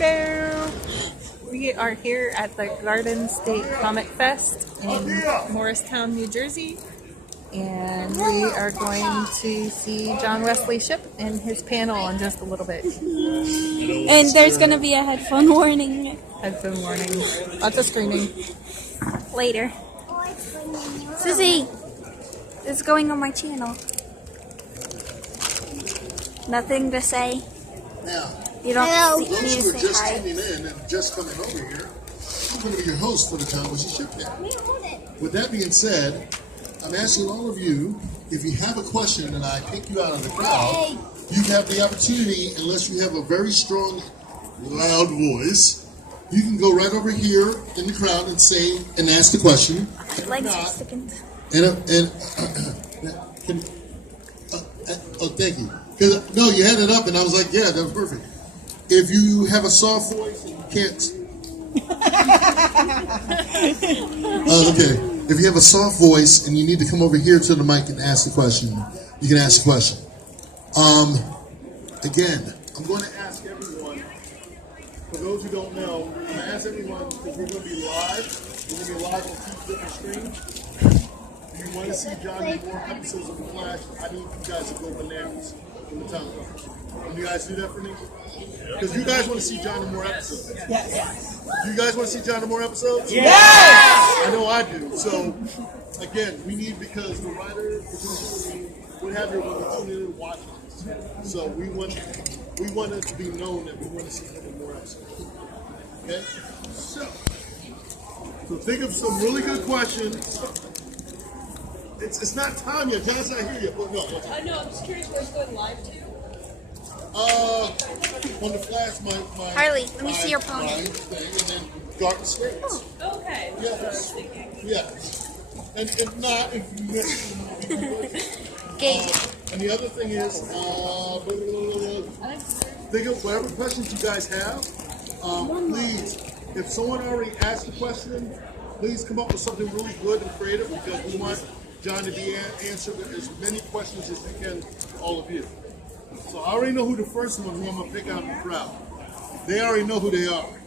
Hello! We are here at the Garden State Comic Fest in Morristown, New Jersey. And we are going to see John Wesley Shipp and his panel in just a little bit. And there's going to be a headphone warning. Headphone warning. Lots of screaming. Later. Susie, this is going on my channel. Nothing to say. Now, You don't for those need who to are say just hi. tuning in and just coming over here, I'm going to be your host for the John Wesley Shipp Day. With that being said, I'm asking all of you, if you have a question and I pick you out of the crowd, you have the opportunity, unless you have a very strong, loud voice, you can go right over here in the crowd and say and ask the question. Legs are sticking. Oh, thank you. No, you had it up, and I was like, yeah, that was perfect. If you have a soft voice and you can't... okay. If you have a soft voice and you need to come over here to the mic and ask the question, you can ask the question. Again, I'm going to ask everyone, for those who don't know, I'm going to ask everyone, because we're going to be live. We're going to be live on 2 different screens. If you want to see John in more episodes of The Flash, I need you guys to go bananas in the time. Can you guys do that for me? Because you guys want to see John in more episodes. Yes. Do you guys want to see John in more episodes? Yes! I know I do. So, again, we need, because the writer, what have you, will be tuning in and watching this. So we want it to be known that we want to see him in more episodes. Okay? So think of some really good questions. It's not time yet. John's not here yet. But no. I know. I'm just curious where it's going live to. On the Flash, my Harley, let me see your pony. my thing, and then Garden State. Okay. Yes. That's what I was thinking. Yeah. And if not, if you miss Gate. and the other thing is, think of whatever questions you guys have. Please, if someone already asked a question, please come up with something really good and creative, because we want John to be answered as many questions as we can to all of you. So I already know who the first one who I'm going to pick out of the crowd. They already know who they are.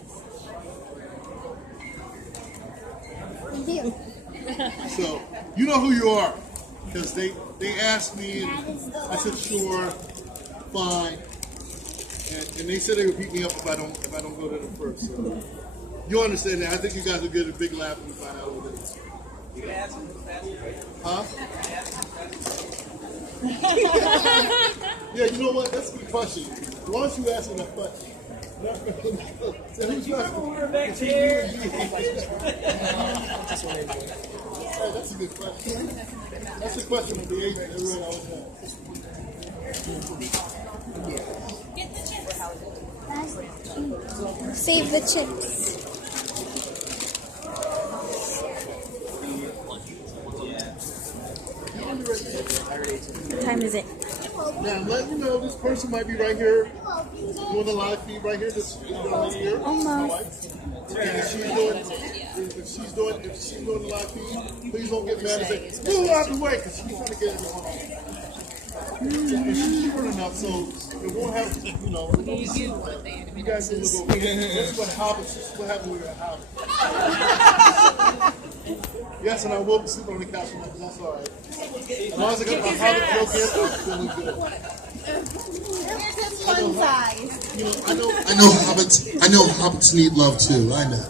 So you know who you are, because they asked me, and I said sure, fine, and they said they would beat me up if I don't go to them first. So you understand that? I think you guys will get a big laugh when you find out who it is. Huh? Yeah, you know what? That's a good question. Why don't you ask that question? We're back here. That's a good question. That's a question of the agent. Everyone always asks. Save the chicks. What time is it? Now, I'm letting you know this person might be right here doing the live feed right here. This right here. Almost. And if she's doing the live feed, please don't get mad and say, move out the way, because she's trying to get everyone on. And she's short enough, so it won't have, you guys can look over. That's what happens. This is what happens when you're a hobbit. Yes, and I will be sleeping on the couch tonight, but that's all right. As long as I got my hobbit joke in, I'm feeling good. I know hobbits need love too. I know.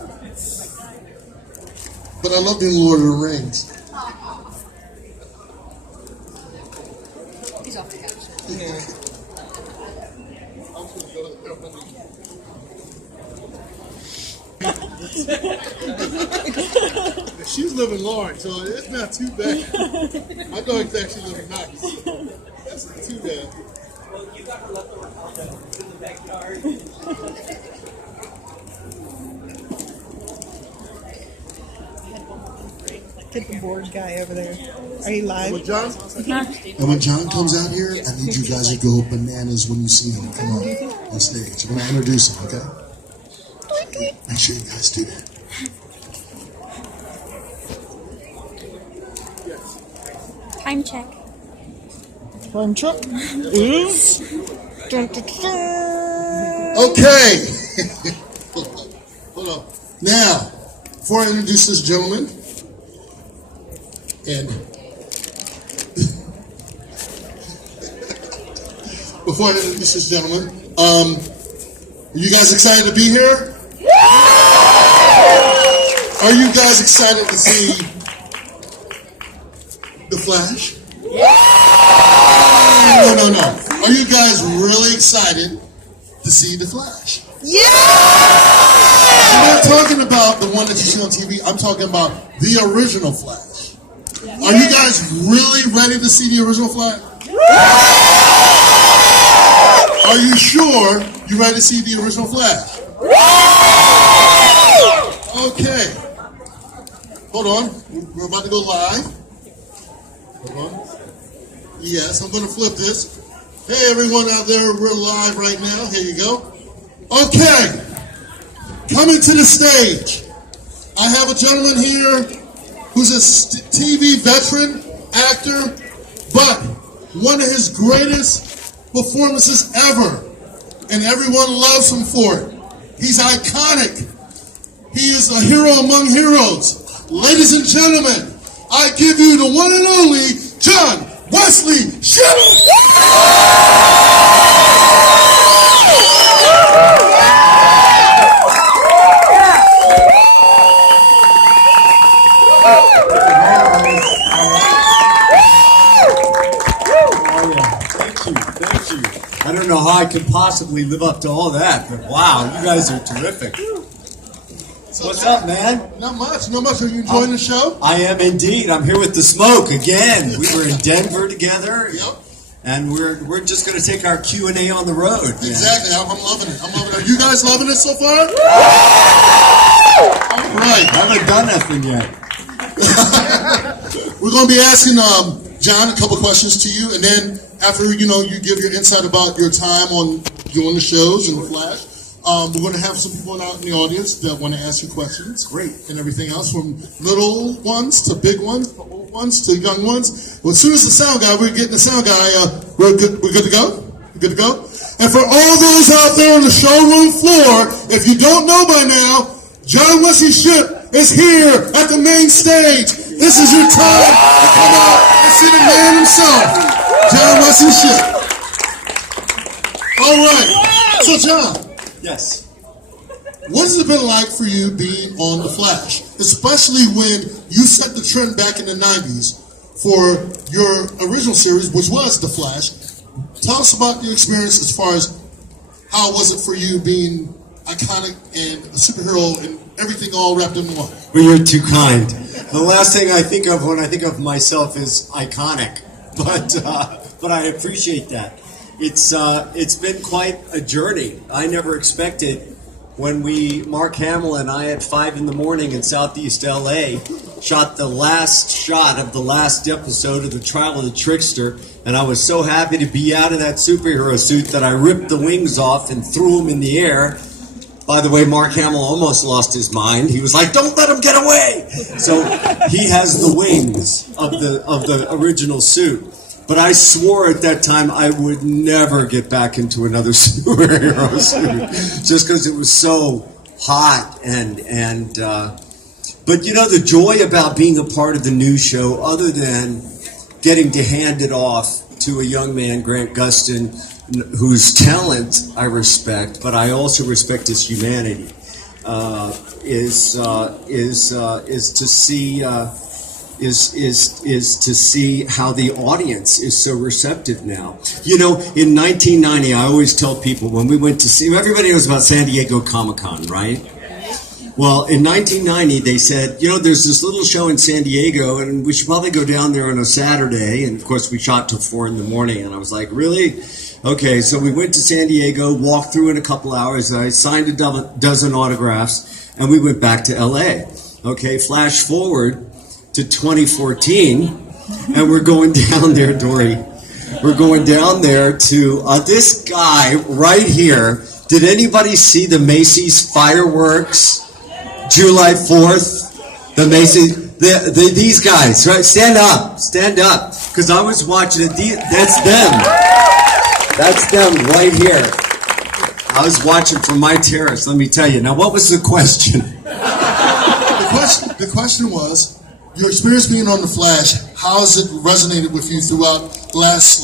But I love the Lord of the Rings. He's off the couch. I'm just gonna go to the She's living large, so it's not too bad. I know it's actually living nice. That's not too bad. Well, you got her leftover content in the backyard. Get the board guy over there. Are you live? And when John comes out here, I need you guys to go bananas when you see him come on stage. I'm going to introduce him, okay? Make sure you guys do that. Time check. Time check. Okay. Hold on. Now, before I introduce this gentleman, and before I introduce this gentleman, are you guys excited to be here? Are you guys excited to see The Flash? No. Are you guys really excited to see The Flash? I'm not talking about the one that you see on TV. I'm talking about the original Flash. Are you guys really ready to see the original Flash? Are you sure you're ready to see the original Flash? Okay. Hold on. We're about to go live. Hold on. Yes, I'm going to flip this. Hey, everyone out there, we're live right now. Here you go. Okay. Coming to the stage, I have a gentleman here who's a TV veteran, actor, but one of his greatest performances ever, and everyone loves him for it. He's iconic. He is a hero among heroes. Ladies and gentlemen, I give you the one and only John Wesley Shipp. Thank you. I don't know how I could possibly live up to all that, but wow, you guys are terrific. So What's up, man? Not much. Are you enjoying the show? I am indeed. I'm here with the smoke again. We were in Denver together, Yep. and we're just going to take our Q&A on the road. Man. Exactly. I'm loving it. Are you guys loving it so far? All right. I haven't done nothing yet. We're going to be asking John a couple questions to you, and then after you give your insight about your time on doing the shows and the Flash, we're going to have some people out in the audience that want to ask you questions. Great. And everything else, from little ones to big ones, to old ones to young ones. Well, as soon as the sound guy, we're getting the sound guy, we're good to go? We're good to go? And for all those out there on the showroom floor, if you don't know by now, John Wesley Shipp is here at the main stage. This is your time to come out and see the man himself, John Wesley Shipp. All right. So, John. Yes. What has it been like for you being on The Flash? Especially when you set the trend back in the 90s for your original series, which was The Flash. Tell us about your experience as far as how was it for you being iconic and a superhero and everything all wrapped in one? Well, you're too kind. The last thing I think of when I think of myself is iconic, but I appreciate that. It's been quite a journey. I never expected when Mark Hamill and I at 5 a.m. in Southeast LA shot the last shot of the last episode of The Trial of the Trickster, and I was so happy to be out of that superhero suit that I ripped the wings off and threw them in the air. By the way, Mark Hamill almost lost his mind. He was like, "Don't let him get away!" So he has the wings of the original suit. But I swore at that time I would never get back into another superhero suit, just because it was so hot but the joy about being a part of the new show, other than getting to hand it off to a young man, Grant Gustin, whose talent I respect, but I also respect his humanity, is to see how the audience is so receptive now. In 1990, I always tell people when we went to see, everybody knows about San Diego Comic-Con, right? Well, in 1990, they said, there's this little show in San Diego, and we should probably go down there on a Saturday. And of course, we shot till 4 a.m. And I was like, really? Okay, so we went to San Diego, walked through in a couple hours. I signed a dozen autographs, and we went back to LA. Okay, flash forward to 2014, and we're going down there, Dory. We're going down there to this guy right here. Did anybody see the Macy's fireworks? July 4th, the Macy's, these guys, right? Stand up, because I was watching it. That's them right here. I was watching from my terrace, let me tell you. Now, what was the question? The question was, your experience being on The Flash, how has it resonated with you throughout the last,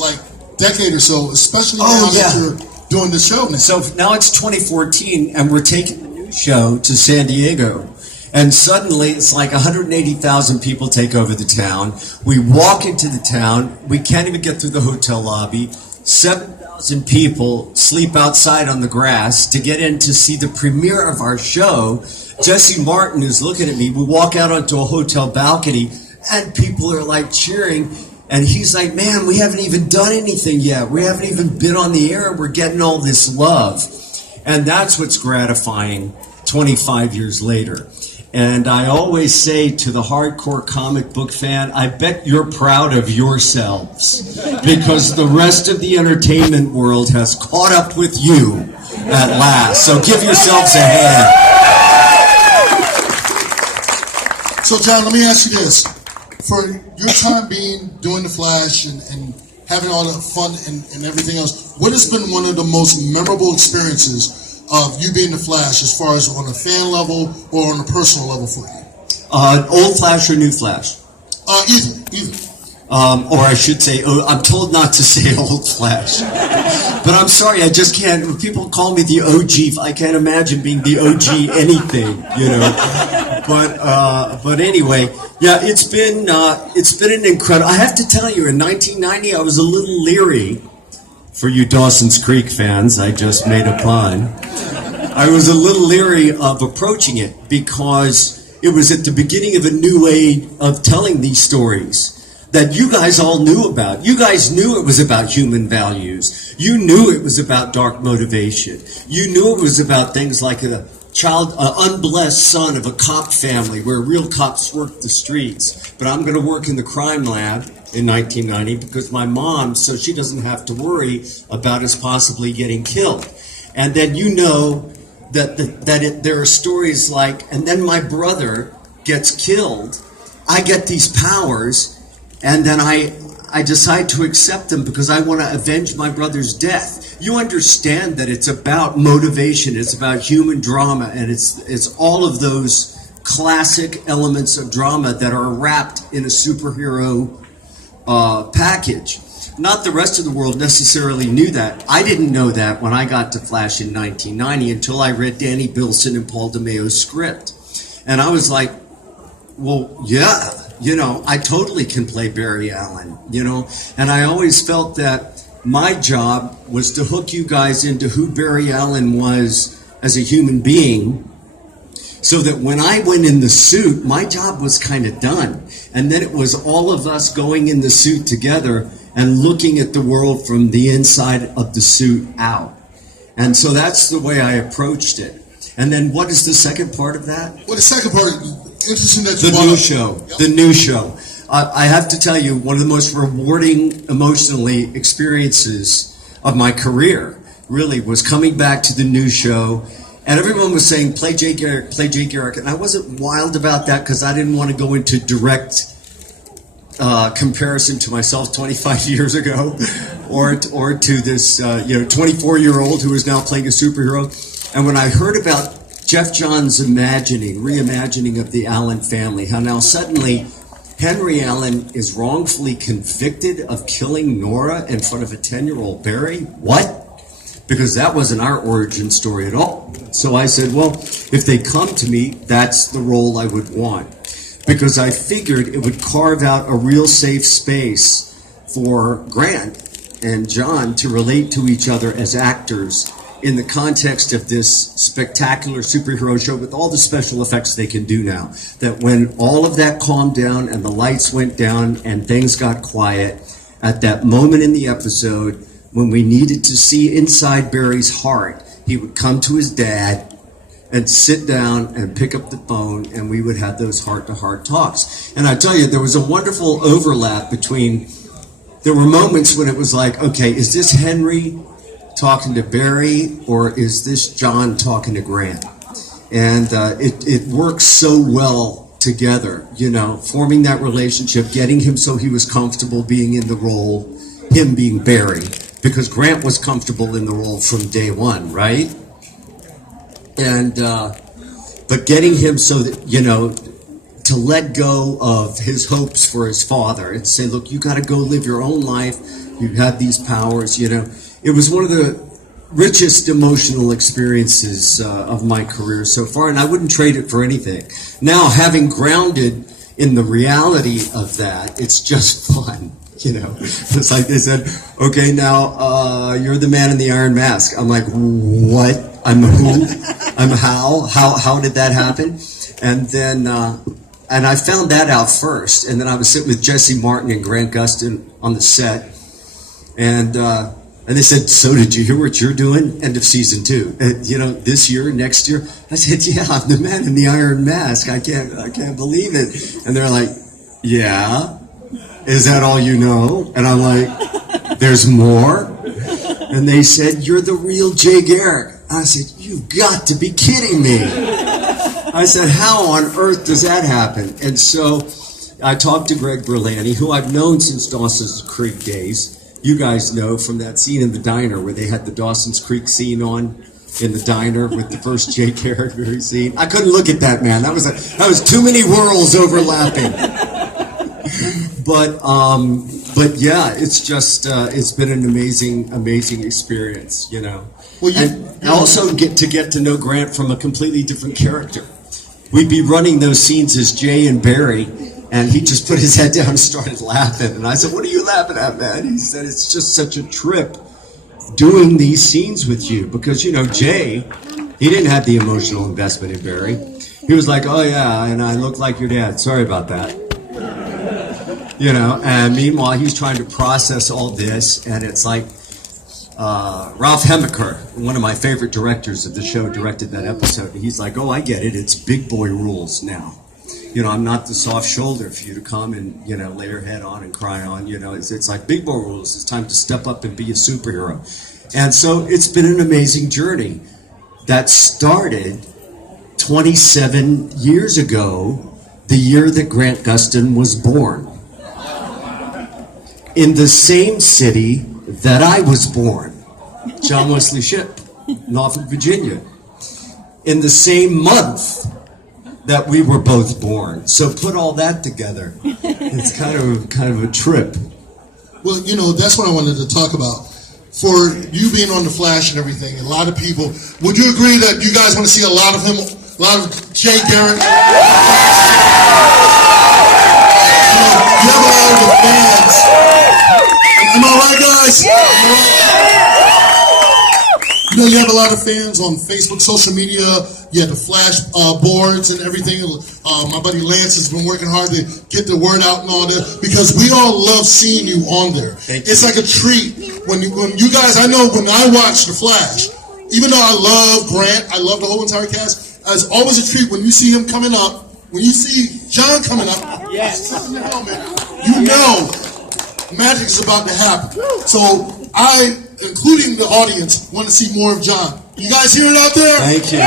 decade or so, especially now that you're doing the show now? So now it's 2014, and we're taking the new show to San Diego. And suddenly, it's like 180,000 people take over the town. We walk into the town. We can't even get through the hotel lobby. 7,000 people sleep outside on the grass to get in to see the premiere of our show. Jesse Martin is looking at me. We walk out onto a hotel balcony, and people are like cheering. And he's like, man, we haven't even done anything yet. We haven't even been on the air. We're getting all this love. And that's what's gratifying 25 years later. And I always say to the hardcore comic book fan, I bet you're proud of yourselves because the rest of the entertainment world has caught up with you at last. So give yourselves a hand. So, John, let me ask you this. For your time doing The Flash and having all the fun and everything else, what has been one of the most memorable experiences of you being The Flash as far as on a fan level or on a personal level for you? Old Flash or new Flash? Either. Or I should say, I'm told not to say Old Flash. But I'm sorry, I just can't. When people call me the OG, I can't imagine being the OG anything, But anyway, yeah, it's been an incredible. I have to tell you, in 1990, I was a little leery. For you Dawson's Creek fans, I just made a pun. I was a little leery of approaching it because it was at the beginning of a new age of telling these stories that you guys all knew about. You guys knew it was about human values. You knew it was about dark motivation. You knew it was about things like an unblessed son of a cop family where real cops work the streets. But I'm going to work in the crime lab in 1990 because my mom, so she doesn't have to worry about us possibly getting killed. And then you know that there are stories like, and then my brother gets killed. I get these powers, and then I decide to accept them because I want to avenge my brother's death. You understand that it's about motivation, it's about human drama, and it's all of those classic elements of drama that are wrapped in a superhero package. Not the rest of the world necessarily knew that. I didn't know that when I got to Flash in 1990 until I read Danny Bilson and Paul DeMeo's script. And I was like, well, yeah, I totally can play Barry Allen, And I always felt that my job was to hook you guys into who Barry Allen was as a human being, so that when I went in the suit, my job was kind of done. And then it was all of us going in the suit together and looking at the world from the inside of the suit out. And so that's the way I approached it. And then what is the second part of that? Well, the second part, interesting that you The new show. Yep. The new show. I have to tell you, one of the most rewarding emotionally experiences of my career really was coming back to the new show. And everyone was saying, play Jay Garrick, play Jay Garrick. And I wasn't wild about that because I didn't want to go into direct comparison to myself 25 years ago or to this 24-year-old who is now playing a superhero. And when I heard about Gscf John's reimagining of the Allen family, how now suddenly Henry Allen is wrongfully convicted of killing Nora in front of a 10-year-old Barry? What? Because that wasn't our origin story at all. So I said, well, if they come to me, that's the role I would want. Because I figured it would carve out a real safe space for Grant and John to relate to each other as actors in the context of this spectacular superhero show with all the special effects they can do now. That when all of that calmed down and the lights went down and things got quiet, at that moment in the episode when we needed to see inside Barry's heart, he would come to his dad and sit down and pick up the phone, and we would have those heart-to-heart talks. And I tell you, there was a wonderful overlap between, there were moments when it was like, okay, is this Henry talking to Barry, or is this John talking to Grant? And it works so well together, forming that relationship, getting him so he was comfortable being in the role, him being Barry, because Grant was comfortable in the role from day one, right? And but getting him so that, you know, to let go of his hopes for his father and say, look, you got to go live your own life. You have these powers, you know. It was one of the richest emotional experiences of my career so far, and I wouldn't trade it for anything. Now, having grounded in the reality of that, it's just fun, you know. It's like they said, okay, now you're the man in the iron mask. I'm like, what? I'm who? I'm how? How did that happen? And then, and I found that out first, and then I was sitting with Jesse Martin and Grant Gustin on the set, and they said, so did you hear what you're doing? End of season 2. You know, this year, next year. I said, yeah, I'm the man in the iron mask. I can't believe it. And they're like, yeah, is that all you know? And I'm like, there's more? And they said, you're the real Jay Garrick. I said, you've got to be kidding me. I said, how on earth does that happen? And so I talked to Greg Berlanti, who I've known since Dawson's Creek days. You guys know from that scene in the diner where they had the Dawson's Creek scene on in the diner with the first Jay Garrick scene. I couldn't look at that, man. That was too many worlds overlapping. But yeah, it's just it's been an amazing experience, you know. Well, and also get to know Grant from a completely different character. We'd be running those scenes as Jay and Barry, and he just put his head down and started laughing. And I said, what are you laughing at, man? He said, it's just such a trip doing these scenes with you. Because, you know, Jay, he didn't have the emotional investment in Barry. He was like, oh, yeah, and I look like your dad. Sorry about that. You know, and meanwhile, he's trying to process all this. And it's like Ralph Hemmicker, one of my favorite directors of the show, directed that episode. He's like, oh, I get it. It's big boy rules now. You know, I'm not the soft shoulder for you to come and, you know, lay your head on and cry on. You know, it's like big boy rules. It's time to step up and be a superhero. And so it's been an amazing journey that started 27 years ago, the year that Grant Gustin was born. In the same city that I was born, John Wesley Shipp, Norfolk, Virginia. In the same month that we were both born. So put all that together. It's kind of a trip. Well, you know, that's what I wanted to talk about. For you being on The Flash and everything, a lot of people, would you agree that you guys want to see a lot of him, a lot of Jay Garrick? You have a lot of the fans. Am I right, guys? You know, you have a lot of fans on Facebook, social media. You have the Flash boards and everything. My buddy Lance has been working hard to get the word out and all that, because we all love seeing you on there. It's like a treat when you guys. I know when I watch the Flash, even though I love Grant, I love the whole entire cast. It's always a treat when you see him coming up. When you see John coming up, yes, you know magic is about to happen. So I, including the audience, want to see more of John. You guys hear it out there? Thank you. I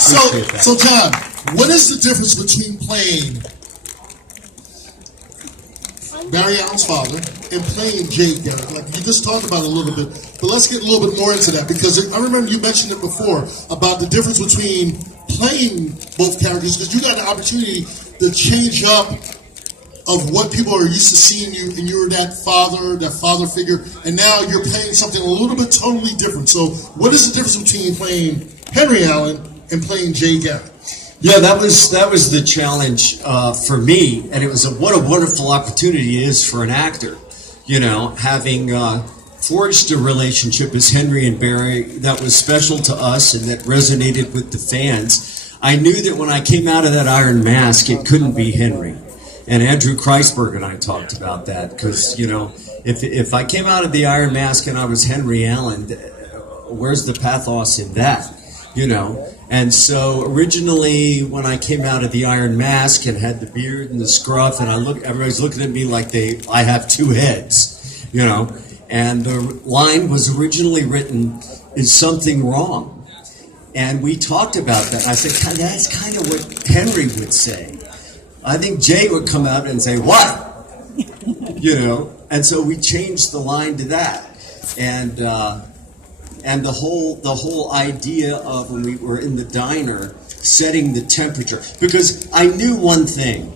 appreciate that. So John, what is the difference between playing Barry Allen's father and playing Jay Garrick? Like you just talked about it a little bit, but let's get a little bit more into that, because I remember you mentioned it before about the difference between playing both characters, because you got the opportunity to change up of what people are used to seeing you, and you're that father figure, and now you're playing something a little bit totally different. So what is the difference between playing Henry Allen and playing Jay Garrick? Yeah, that was the challenge for me, and it was what a wonderful opportunity it is for an actor, you know, having forged a relationship as Henry and Barry that was special to us and that resonated with the fans. I knew that when I came out of that iron mask, it couldn't be Henry. And Andrew Kreisberg and I talked about that, because, you know, if I came out of the iron mask and I was Henry Allen, where's the pathos in that, you know? And so originally when I came out of the iron mask and had the beard and the scruff, and everybody's looking at me like I have two heads, you know? And the line was originally written, "Is something wrong?" And we talked about that. I said, that's kind of what Henry would say. I think Jay would come out and say, "What?" you know. And so we changed the line to that, and the whole idea of when we were in the diner setting the temperature, because I knew one thing,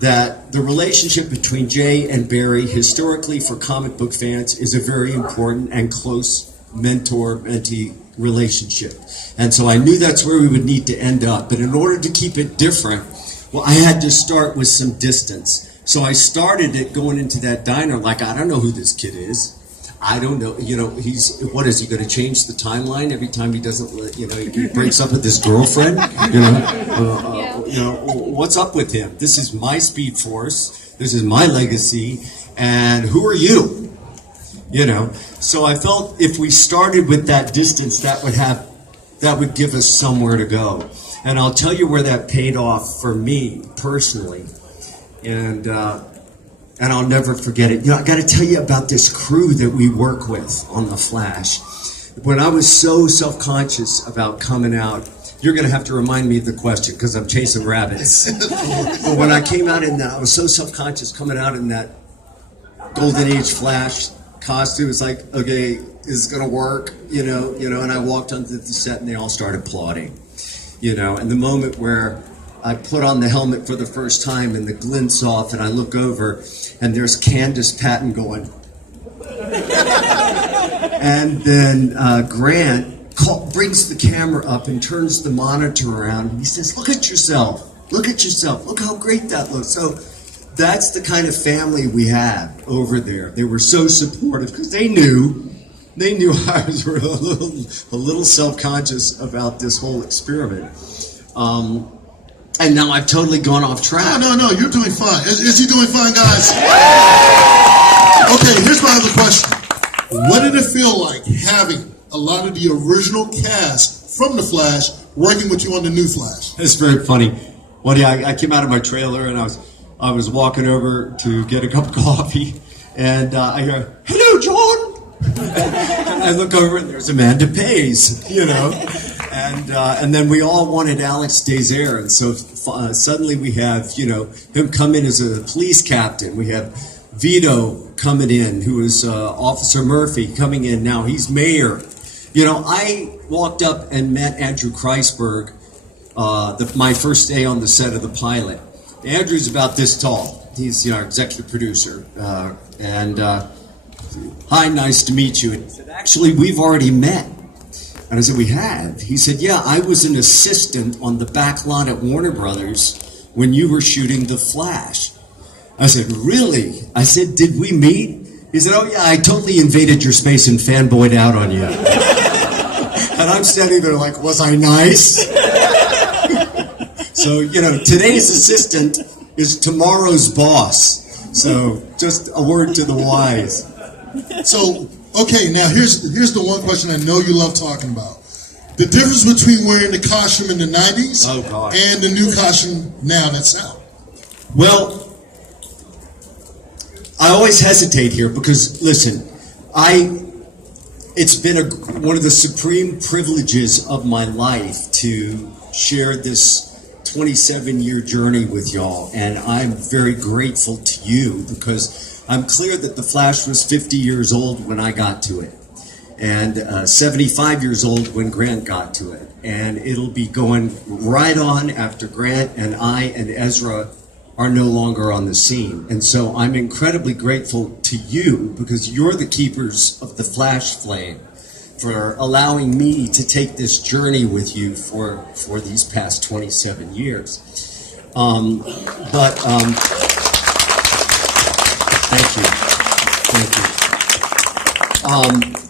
that the relationship between Jay and Barry, historically for comic book fans, is a very important and close mentor-mentee relationship. And so I knew that's where we would need to end up. But in order to keep it different, well, I had to start with some distance. So I started it going into that diner like, I don't know who this kid is. I don't know, you know, what is he going to change the timeline every time he doesn't, you know, he breaks up with his girlfriend? You know, what's up with him? This is my Speed Force. This is my legacy. And who are you? You know, so I felt if we started with that distance, that would give us somewhere to go. And I'll tell you where that paid off for me personally. And I'll never forget it. You know, I got to tell you about this crew that we work with on The Flash. When I was so self-conscious about coming out, you're going to have to remind me of the question because I'm chasing rabbits. But when I came out in that, I was so self-conscious coming out in that Golden Age Flash costume. It's like, okay, is it going to work? You know, and I walked onto the set and they all started applauding. You know, and the moment where I put on the helmet for the first time and the glint's off and I look over and there's Candace Patton going. And then Grant brings the camera up and turns the monitor around and he says, look at yourself, look how great that looks. So that's the kind of family we have over there. They were so supportive because they knew I was a little self-conscious about this whole experiment. And now I've totally gone off track. No, you're doing fine. Is he doing fine, guys? Okay, here's my other question. What did it feel like having a lot of the original cast from The Flash working with you on the new Flash? It's very funny. One day I came out of my trailer and I was walking over to get a cup of coffee and I hear, hello, John! And I look over and there's Amanda Pays, you know. And then we all wanted Alex Desert, and so suddenly we have, you know, him come in as a police captain. We have Vito coming in, who is Officer Murphy coming in now. He's mayor. You know, I walked up and met Andrew Kreisberg my first day on the set of the pilot. Andrew's about this tall. He's, you know, our executive producer. Hi, nice to meet you. And he said, actually, we've already met. And I said, we have? He said, yeah, I was an assistant on the back lot at Warner Brothers when you were shooting The Flash. I said, really? I said, did we meet? He said, oh yeah, I totally invaded your space and fanboyed out on you. And I'm standing there like, was I nice? So, you know, today's assistant is tomorrow's boss. So just a word to the wise. So, okay, now here's the one question I know you love talking about. The difference between wearing the costume in the 90s and the new costume now that's out. Well, I always hesitate here because, listen, it's been one of the supreme privileges of my life to share this 27-year journey with y'all, and I'm very grateful to you because I'm clear that The Flash was 50 years old when I got to it, and 75 years old when Grant got to it, and it'll be going right on after Grant and I and Ezra are no longer on the scene. And so I'm incredibly grateful to you because you're the keepers of the Flash flame for allowing me to take this journey with you for these past 27 years. Thank you.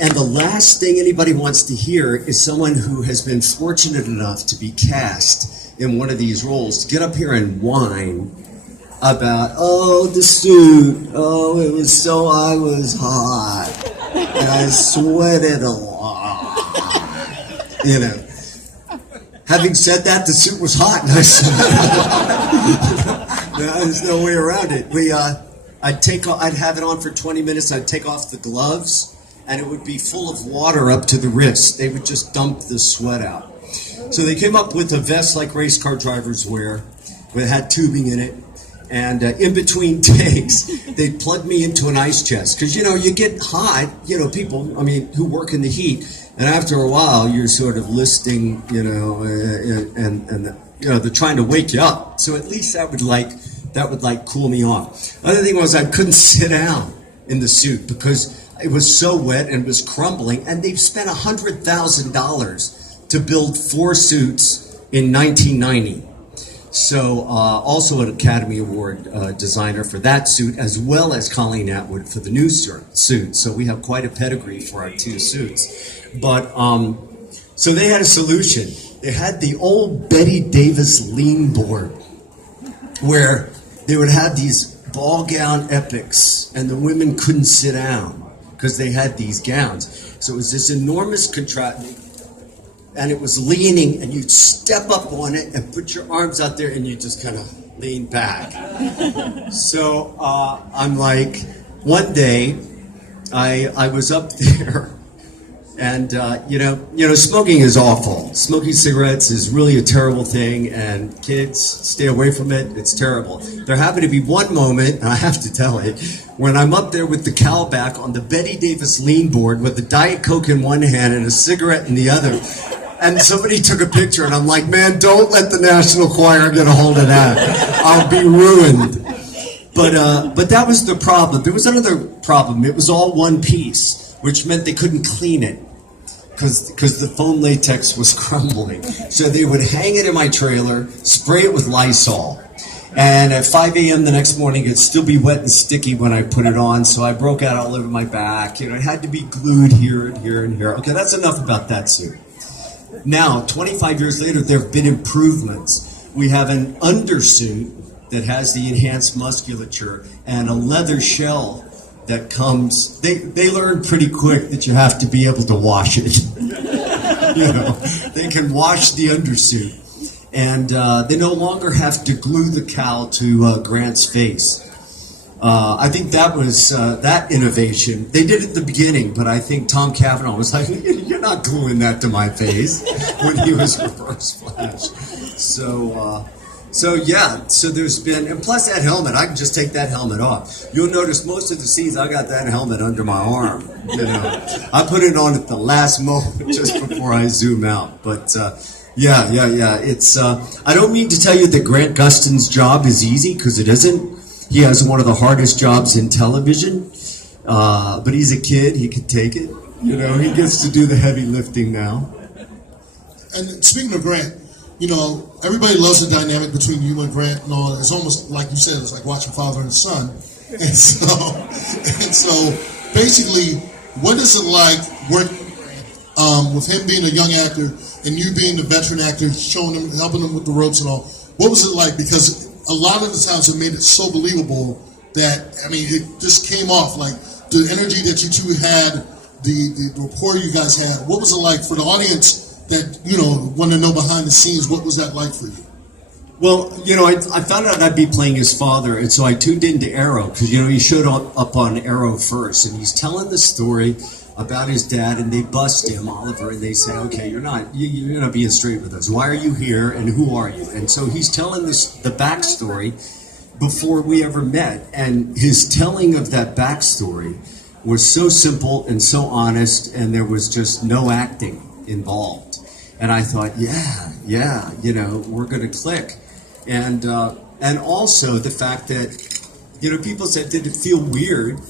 And the last thing anybody wants to hear is someone who has been fortunate enough to be cast in one of these roles to get up here and whine about, oh, the suit, oh, it was so, I was hot, and I sweated a lot, you know. Having said that, the suit was hot, and I sweated a lot. There's no way around it. I'd have it on for 20 minutes, I'd take off the gloves, and it would be full of water up to the wrist. They would just dump the sweat out. So they came up with a vest like race car drivers wear, that had tubing in it, And in between takes, they'd plug me into an ice chest. Because, you get hot, people, who work in the heat. And after a while, you're sort of listing, and they're trying to wake you up. So at least that would cool me off. Other thing was I couldn't sit down in the suit because it was so wet and it was crumbling. And they've spent $100,000 to build 4 suits in 1990. So also an Academy Award designer for that suit, as well as Colleen Atwood for the new suit. So we have quite a pedigree for our 2 suits. But so they had a solution. They had the old Betty Davis lean board, where they would have these ball gown epics, and the women couldn't sit down because they had these gowns. So it was this enormous contraption. And it was leaning, and you'd step up on it and put your arms out there, and you just kind of lean back. So I'm like, one day, I was up there, and smoking is awful. Smoking cigarettes is really a terrible thing, and kids, stay away from it. It's terrible. There happened to be one moment, and I have to tell it, when I'm up there with the cowl back on the Betty Davis lean board with a Diet Coke in one hand and a cigarette in the other. And somebody took a picture, and I'm like, man, don't let the National Choir get a hold of that. I'll be ruined. But that was the problem. There was another problem. It was all one piece, which meant they couldn't clean it because the foam latex was crumbling. So they would hang it in my trailer, spray it with Lysol. And at 5 a.m. the next morning, it'd still be wet and sticky when I put it on. So I broke out all over my back. It had to be glued here and here and here. Okay, that's enough about that suit. Now, 25 years later, there have been improvements. We have an undersuit that has the enhanced musculature and a leather shell that comes. They learn pretty quick that you have to be able to wash it. They can wash the undersuit. And they no longer have to glue the cowl to Grant's face. I think that was that innovation. They did it at the beginning, but I think Tom Cavanaugh was like, "You're not gluing that to my face," when he was Reverse Flash. So there's been, and plus that helmet, I can just take that helmet off. You'll notice most of the scenes I got that helmet under my arm. I put it on at the last moment just before I zoom out. But yeah. It's I don't mean to tell you that Grant Gustin's job is easy, because it isn't. He has one of the hardest jobs in television, but he's a kid. He can take it. He gets to do the heavy lifting now. And speaking of Grant, everybody loves the dynamic between you and Grant and all. It's almost like you said, it's like watching father and son. And so basically, what is it like working with Grant, with him being a young actor and you being the veteran actor, showing him, helping him with the ropes and all? What was it like? Because a lot of the times it made it so believable that, it just came off. Like, the energy that you two had, the rapport you guys had, what was it like for the audience that, want to know behind the scenes? What was that like for you? Well, I found out I'd be playing his father, and so I tuned into Arrow, because, he showed up on Arrow first, and he's telling the story about his dad, and they bust him, Oliver, and they say, okay, you're not being straight with us. Why are you here, and who are you? And so he's telling the backstory before we ever met, and his telling of that backstory was so simple and so honest, and there was just no acting involved. And I thought, yeah, we're going to click. And also the fact that, people said, did it feel weird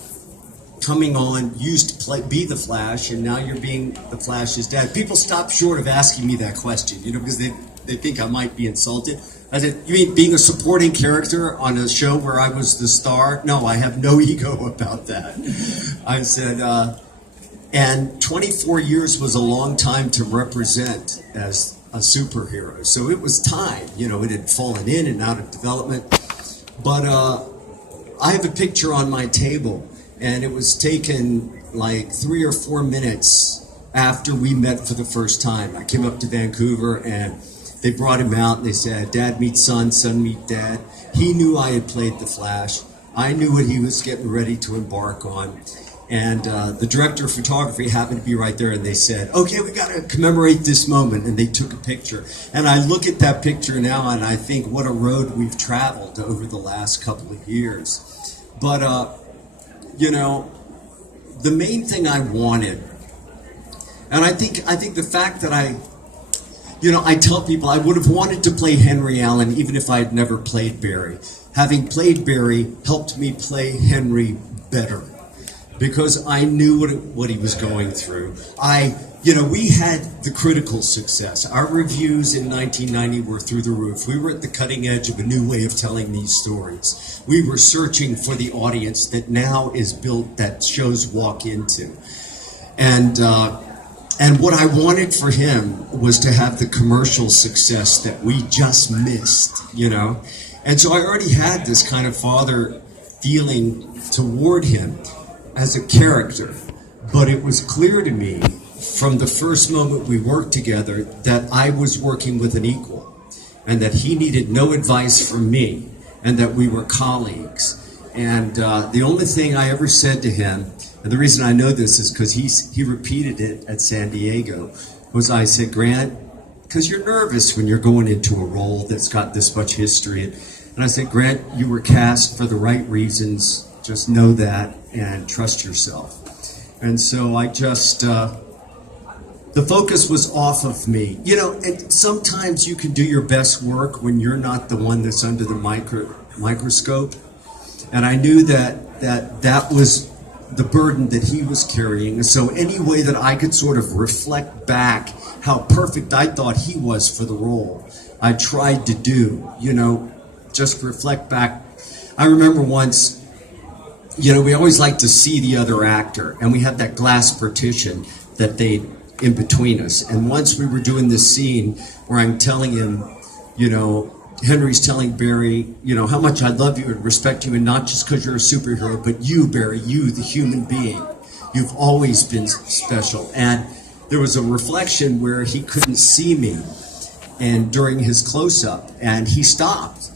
coming on, used to be the Flash, and now you're being the Flash's dad? People stop short of asking me that question, because they think I might be insulted. I said, you mean being a supporting character on a show where I was the star? No, I have no ego about that. I said, and 24 years was a long time to represent as a superhero. So it was time, it had fallen in and out of development. But I have a picture on my table, and it was taken like 3 or 4 minutes after we met for the first time. I came up to Vancouver, and they brought him out, and they said, Dad meet son, son meet dad. He knew I had played the Flash. I knew what he was getting ready to embark on. And the director of photography happened to be right there, and they said, okay, we got to commemorate this moment, and they took a picture. And I look at that picture now, and I think what a road we've traveled over the last couple of years. But, you know, the main thing I wanted, and I think the fact that I tell people I would have wanted to play Henry Allen even if I had never played Barry. Having played Barry helped me play Henry better, because I knew what he was going through. We had the critical success. Our reviews in 1990 were through the roof. We were at the cutting edge of a new way of telling these stories. We were searching for the audience that now is built, that shows walk into. And what I wanted for him was to have the commercial success that we just missed, you know? And so I already had this kind of father feeling toward him as a character, but it was clear to me from the first moment we worked together that I was working with an equal, and that he needed no advice from me, and that we were colleagues. And the only thing I ever said to him, and the reason I know this is because he repeated it at San Diego, was I said, Grant, because you're nervous when you're going into a role that's got this much history. And I said, Grant, you were cast for the right reasons. Just know that and trust yourself. And so I just, the focus was off of me. You know, and sometimes you can do your best work when you're not the one that's under the microscope. And I knew that was the burden that he was carrying. And so any way that I could sort of reflect back how perfect I thought he was for the role, I tried to do, you know, just reflect back. I remember once, you know, we always like to see the other actor, and we had that glass partition that they in between us. And once we were doing this scene where I'm telling him, you know, Henry's telling Barry, you know, how much I love you and respect you, and not just because you're a superhero, but you, Barry, you, the human being. You've always been special. And there was a reflection where he couldn't see me, and during his close-up, and he stopped.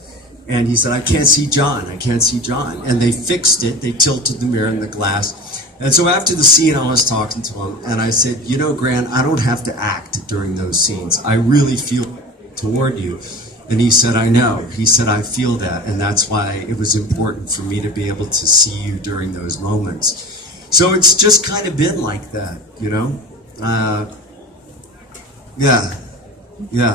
And he said, I can't see John, I can't see John. And they fixed it, they tilted the mirror and the glass. And so after the scene, I was talking to him, and I said, you know, Grant, I don't have to act during those scenes. I really feel toward you. And he said, I know. He said, I feel that, and that's why it was important for me to be able to see you during those moments. So it's just kind of been like that, you know? Yeah.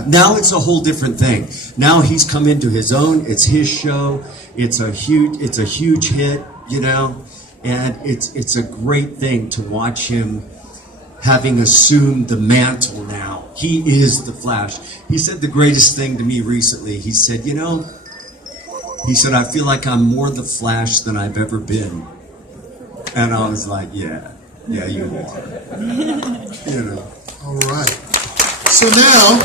Now it's a whole different thing. Now he's come into his own. It's his show. It's a huge hit, you know? And it's a great thing to watch him having assumed the mantle now. He is the Flash. He said the greatest thing to me recently. He said, you know, he said, I feel like I'm more the Flash than I've ever been. And I was like, yeah, you are. You know. All right. So now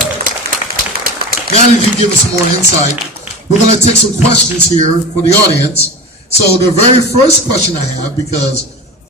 that you give us some more insight, we're going to take some questions here for the audience. So the very first question I have, because